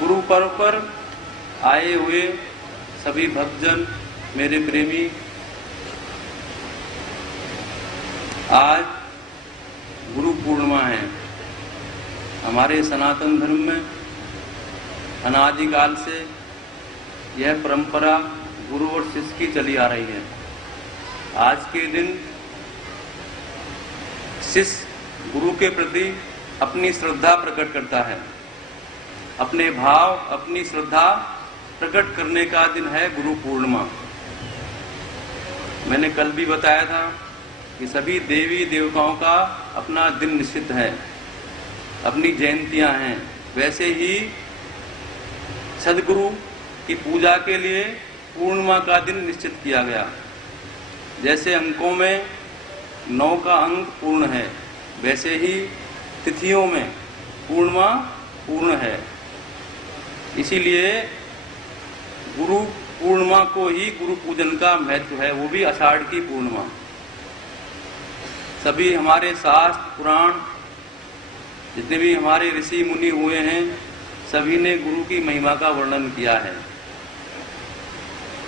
गुरु पर्व पर आए हुए सभी भक्तजन, मेरे प्रेमी, आज गुरु पूर्णिमा है। हमारे सनातन धर्म में अनादिकाल से यह परंपरा गुरु और शिष्य की चली आ रही है। आज के दिन शिष्य गुरु के प्रति अपनी श्रद्धा प्रकट करता है। अपने भाव, अपनी श्रद्धा प्रकट करने का दिन है गुरु पूर्णिमा। मैंने कल भी बताया था कि सभी देवी देवताओं का अपना दिन निश्चित है, अपनी जयंतियां हैं। वैसे ही सदगुरु की पूजा के लिए पूर्णिमा का दिन निश्चित किया गया। जैसे अंकों में 9 का अंक पूर्ण है, वैसे ही तिथियों में पूर्णिमा पूर्ण है। इसीलिए गुरु पूर्णिमा को ही गुरु पूजन का महत्व है, वो भी आषाढ़ की पूर्णिमा। सभी हमारे शास्त्र पुराण, जितने भी हमारे ऋषि मुनि हुए हैं, सभी ने गुरु की महिमा का वर्णन किया है।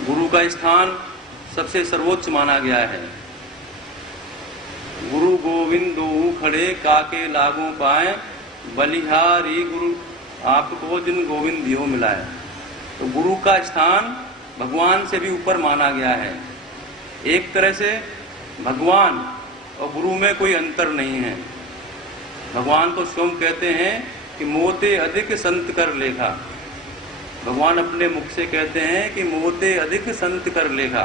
गुरु का स्थान सबसे सर्वोच्च माना गया है। गुरु गोविंद दोऊ खड़े काके लागू पाए, बलिहारी गुरु आपको जिन गोविंद दियो मिलाए। तो गुरु का स्थान भगवान से भी ऊपर माना गया है। एक तरह से भगवान और गुरु में कोई अंतर नहीं है। भगवान तो स्वयं कहते हैं कि मोते अधिक संत कर लेखा। भगवान अपने मुख से कहते हैं कि मोते अधिक संत कर लेखा।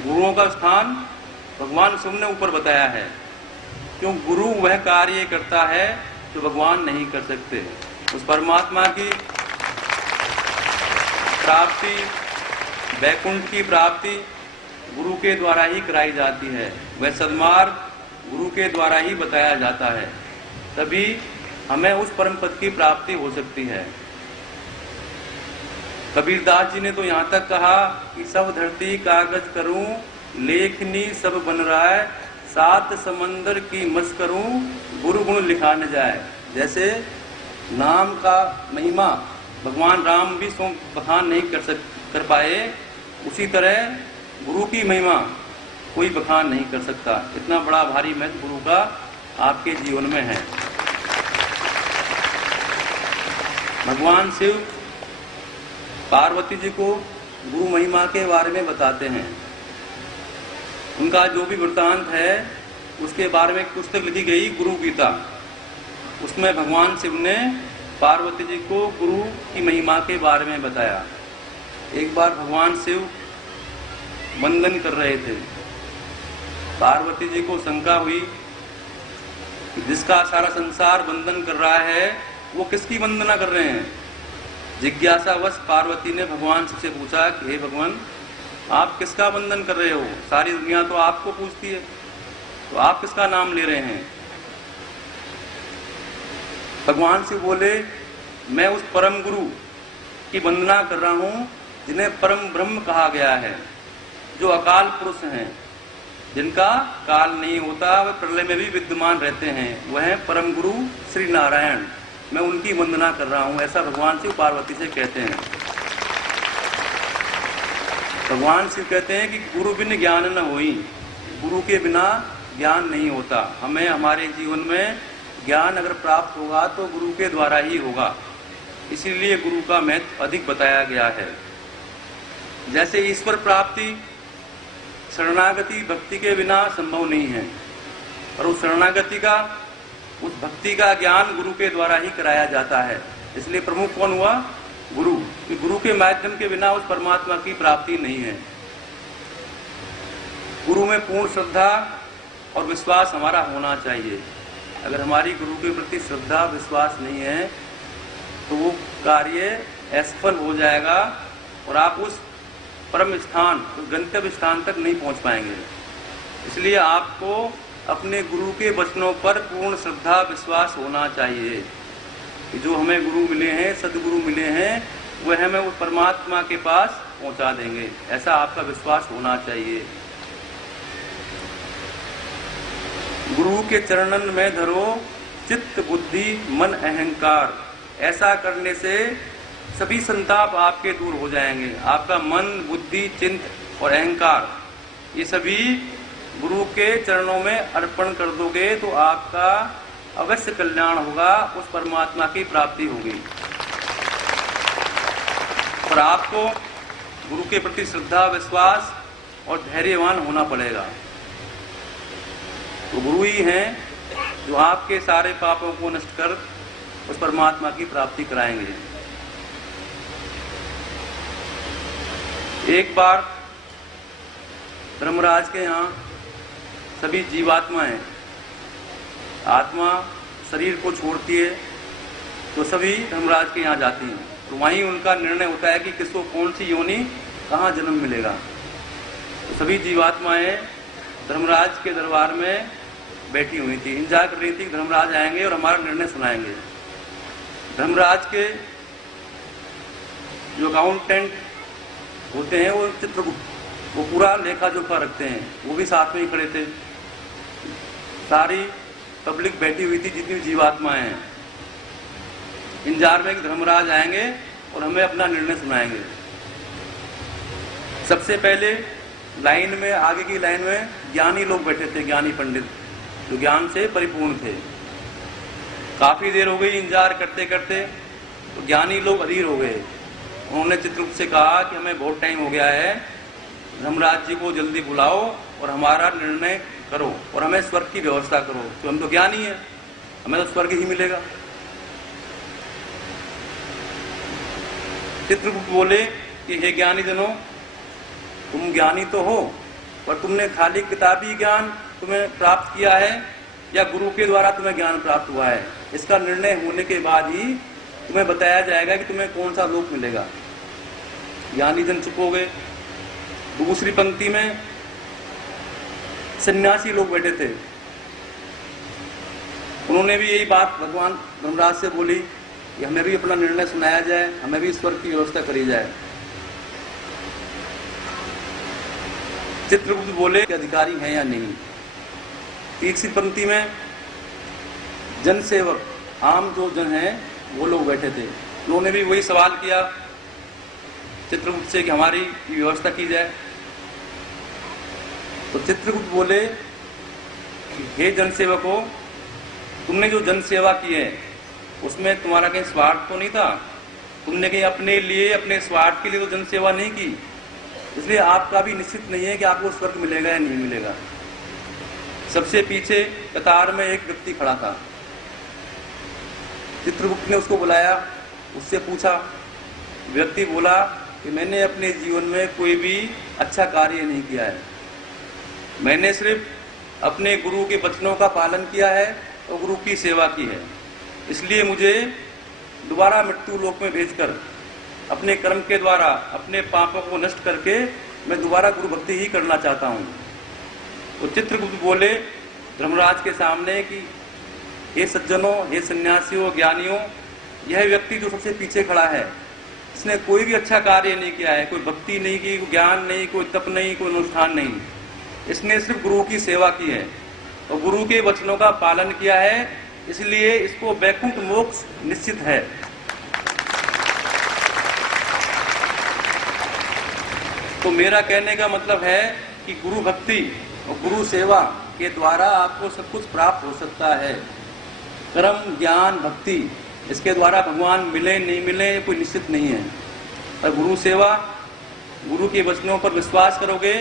गुरुओं का स्थान भगवान स्वयं ने ऊपर बताया है, क्यों गुरु वह कार्य करता है जो भगवान नहीं कर सकते। उस परमात्मा की प्राप्ति, वैकुंठ की प्राप्ति गुरु के द्वारा ही कराई जाती है। वह सद्मार्ग गुरु के द्वारा ही बताया जाता है, तभी हमें उस परम पद की प्राप्ति हो सकती है। कबीरदास जी ने तो यहाँ तक कहा कि सब धरती कागज करूं, लेखनी सब बन रहा है, 7 समंदर की मस करूं, गुरु गुण लिखा न जाए। जैसे नाम का महिमा भगवान राम भी स्वयं बखान नहीं कर पाए, उसी तरह गुरु की महिमा कोई बखान नहीं कर सकता। इतना बड़ा भारी महत्व गुरु का आपके जीवन में है। भगवान शिव पार्वती जी को गुरु महिमा के बारे में बताते हैं। उनका जो भी वृत्तांत है उसके बारे में पुस्तक लिखी गई गुरु गीता। उसमें भगवान शिव ने पार्वती जी को गुरु की महिमा के बारे में बताया। एक बार भगवान शिव वंदन कर रहे थे। पार्वती जी को शंका हुई कि जिसका सारा संसार वंदन कर रहा है वो किसकी वंदना कर रहे हैं। जिज्ञासावश पार्वती ने भगवान शिव से पूछा कि हे भगवान, आप किसका वंदन कर रहे हो? सारी दुनिया तो आपको पूछती है, तो आप किसका नाम ले रहे हैं? भगवान शिव बोले, मैं उस परम गुरु की वंदना कर रहा हूं जिन्हें परम ब्रह्म कहा गया है, जो अकाल पुरुष हैं, जिनका काल नहीं होता, वे प्रलय में भी विद्यमान रहते हैं। वह है परम गुरु श्री नारायण। मैं उनकी वंदना कर रहा हूं। ऐसा भगवान शिव पार्वती से कहते हैं। भगवान शिव कहते हैं कि गुरु बिन ज्ञान न होई। गुरु के बिना ज्ञान नहीं होता। हमें हमारे जीवन में ज्ञान अगर प्राप्त होगा तो गुरु के द्वारा ही होगा। इसीलिए गुरु का महत्व अधिक बताया गया है। जैसे ईश्वर प्राप्ति शरणागति भक्ति के बिना संभव नहीं है, और उस शरणागति का, उस भक्ति का ज्ञान गुरु के द्वारा ही कराया जाता है। इसलिए प्रमुख कौन हुआ? गुरु। गुरु के माध्यम के बिना उस परमात्मा की प्राप्ति नहीं है। गुरु में पूर्ण श्रद्धा और विश्वास हमारा होना चाहिए। अगर हमारी गुरु के प्रति श्रद्धा विश्वास नहीं है तो वो कार्य असफल हो जाएगा और आप उस परम स्थान, उस गंतव्य स्थान तक नहीं पहुंच पाएंगे। इसलिए आपको अपने गुरु के वचनों पर पूर्ण श्रद्धा विश्वास होना चाहिए कि जो हमें गुरु मिले हैं, सदगुरु मिले हैं, वह हमें उस परमात्मा के पास पहुंचा देंगे। ऐसा आपका विश्वास होना चाहिए। गुरु के चरणन में धरो चित्त बुद्धि मन अहंकार। ऐसा करने से सभी संताप आपके दूर हो जाएंगे। आपका मन, बुद्धि, चिंत और अहंकार ये सभी गुरु के चरणों में अर्पण कर दोगे तो आपका अवश्य कल्याण होगा, उस परमात्मा की प्राप्ति होगी। और आपको गुरु के प्रति श्रद्धा, विश्वास और धैर्यवान होना पड़ेगा। तो गुरु ही हैं जो आपके सारे पापों को नष्ट कर उस परमात्मा की प्राप्ति कराएंगे। एक बार धर्मराज के यहाँ सभी जीवात्माएं, आत्मा शरीर को छोड़ती है तो सभी धर्मराज के यहाँ जाती हैं। तो वहीं उनका निर्णय होता है कि किसको कौन सी योनि कहाँ जन्म मिलेगा। तो सभी जीवात्माएं धर्मराज के दरबार में बैठी हुई थी, इंतजार कर रही थी कि धर्मराज आएंगे और हमारा निर्णय सुनाएंगे। धर्मराज के जो अकाउंटेंट होते हैं वो चित्रगुप्त, वो पूरा लेखा जोखा रखते हैं, वो भी साथ में ही खड़े थे। सारी पब्लिक बैठी हुई थी, जितनी जीवात्माएं हैं, इंतजार में कि धर्मराज आएंगे और हमें अपना निर्णय सुनाएंगे। सबसे पहले लाइन में, आगे की लाइन में ज्ञानी लोग बैठे थे, ज्ञानी पंडित जो ज्ञान से परिपूर्ण थे। काफी देर हो गई इंतजार करते करते, तो ज्ञानी लोग अधीर हो गए। उन्होंने चित्रगुप्त से कहा कि हमें बहुत टाइम हो गया है, धर्मराज जी को जल्दी बुलाओ और हमारा निर्णय करो और हमें स्वर्ग की व्यवस्था करो, तो हम तो ज्ञानी हैं, हमें तो स्वर्ग ही मिलेगा। चित्रगुप्त बोले कि हे ज्ञानी जनों, तुम ज्ञानी तो हो, पर तुमने खाली किताबी ज्ञान तुम्हें प्राप्त किया है या गुरु के द्वारा तुम्हें ज्ञान प्राप्त हुआ है? इसका निर्णय होने के बाद ही तुम्हें बताया जाएगा कि तुम्हें कौन सा लोक मिलेगा। ज्ञानी जन चुप हो गए। दूसरी पंक्ति में सन्यासी लोग बैठे थे, उन्होंने भी यही बात भगवान धर्मराज से बोली कि हमें भी अपना निर्णय सुनाया जाए, हमें भी स्वर्ग की व्यवस्था करी जाए। चित्रगुप्त बोले कि अधिकारी हैं या नहीं। तीसरी पंक्ति में जन सेवक, आम जो जन हैं वो लोग बैठे थे, उन्होंने भी वही सवाल किया चित्रगुप्त से कि हमारी व्यवस्था की जाए। तो चित्रगुप्त बोले कि हे जन सेवकों, तुमने जो जन सेवा की है उसमें तुम्हारा कहीं स्वार्थ तो नहीं था? तुमने कहीं अपने लिए, अपने स्वार्थ के लिए तो जन सेवा नहीं की, इसलिए आपका भी निश्चित नहीं है कि आपको स्वर्ग मिलेगा या नहीं मिलेगा। सबसे पीछे कतार में एक व्यक्ति खड़ा था। चित्रगुप्त ने उसको बुलाया, उससे पूछा। व्यक्ति बोला कि मैंने अपने जीवन में कोई भी अच्छा कार्य नहीं किया है, मैंने सिर्फ अपने गुरु के वचनों का पालन किया है और गुरु की सेवा की है, इसलिए मुझे दोबारा मृत्यु लोक में भेजकर अपने कर्म के द्वारा अपने पापों को नष्ट करके मैं दोबारा गुरु भक्ति ही करना चाहता हूँ। तो चित्रगुप्त बोले धर्मराज के सामने कि हे सज्जनों, हे सन्यासियों, ज्ञानियों, यह व्यक्ति जो सबसे पीछे खड़ा है, इसने कोई भी अच्छा कार्य नहीं किया है, कोई भक्ति नहीं की, कोई ज्ञान नहीं, कोई तप नहीं, कोई अनुष्ठान नहीं, इसने सिर्फ गुरु की सेवा की है और गुरु के वचनों का पालन किया है, इसलिए इसको वैकुंठ मोक्ष निश्चित है। तो मेरा कहने का मतलब है कि गुरु भक्ति और गुरु सेवा के द्वारा आपको सब कुछ प्राप्त हो सकता है। कर्म, ज्ञान, भक्ति, इसके द्वारा भगवान मिले नहीं मिले कोई निश्चित नहीं है। और गुरु सेवा, गुरु के वचनों पर विश्वास करोगे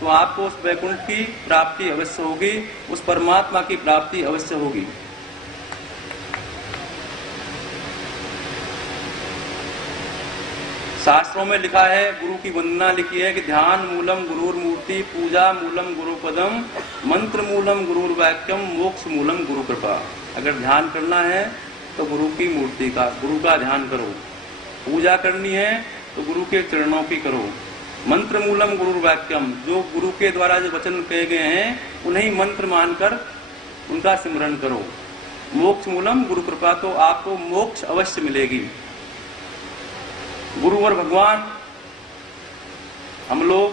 तो आपको उस वैकुंठ की प्राप्ति अवश्य होगी, उस परमात्मा की प्राप्ति अवश्य होगी। शास्त्रों में लिखा है, गुरु की वंदना लिखी है कि ध्यान मूलम गुरुर्मूर्ति, पूजा मूलम गुरुपदम, मंत्र मूलम गुरुर्वाक्यम, मोक्ष मूलम गुरु कृपा। अगर ध्यान करना है तो गुरु की मूर्ति का, गुरु का ध्यान करो। पूजा करनी है तो गुरु के चरणों की करो। मंत्र मूलम गुरुर्वाक्यम, जो गुरु के द्वारा जो वचन कहे गए हैं उन्हें मंत्र मानकर उनका सिमरन करो। मोक्ष मूलम गुरु कृपा, तो आपको मोक्ष अवश्य मिलेगी। गुरु और भगवान, हम लोग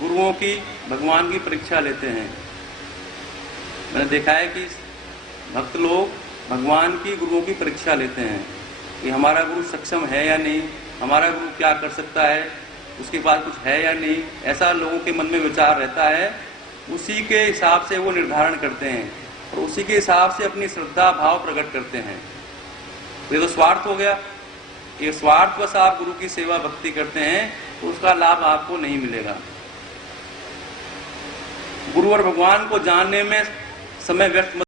गुरुओं की, भगवान की परीक्षा लेते हैं। मैंने देखा है कि भक्त लोग भगवान की, गुरुओं की परीक्षा लेते हैं। कि हमारा गुरु सक्षम है या नहीं, हमारा गुरु क्या कर सकता है, उसके पास कुछ है या नहीं, ऐसा लोगों के मन में विचार रहता है। उसी के हिसाब से वो निर्धारण करते हैं और उसी के हिसाब से अपनी श्रद्धा भाव प्रकट करते हैं। तो ये तो स्वार्थ हो गया। ये स्वार्थ बस आप गुरु की सेवा भक्ति करते हैं तो उसका लाभ आपको नहीं मिलेगा। गुरु और भगवान को जानने में समय व्यर्थ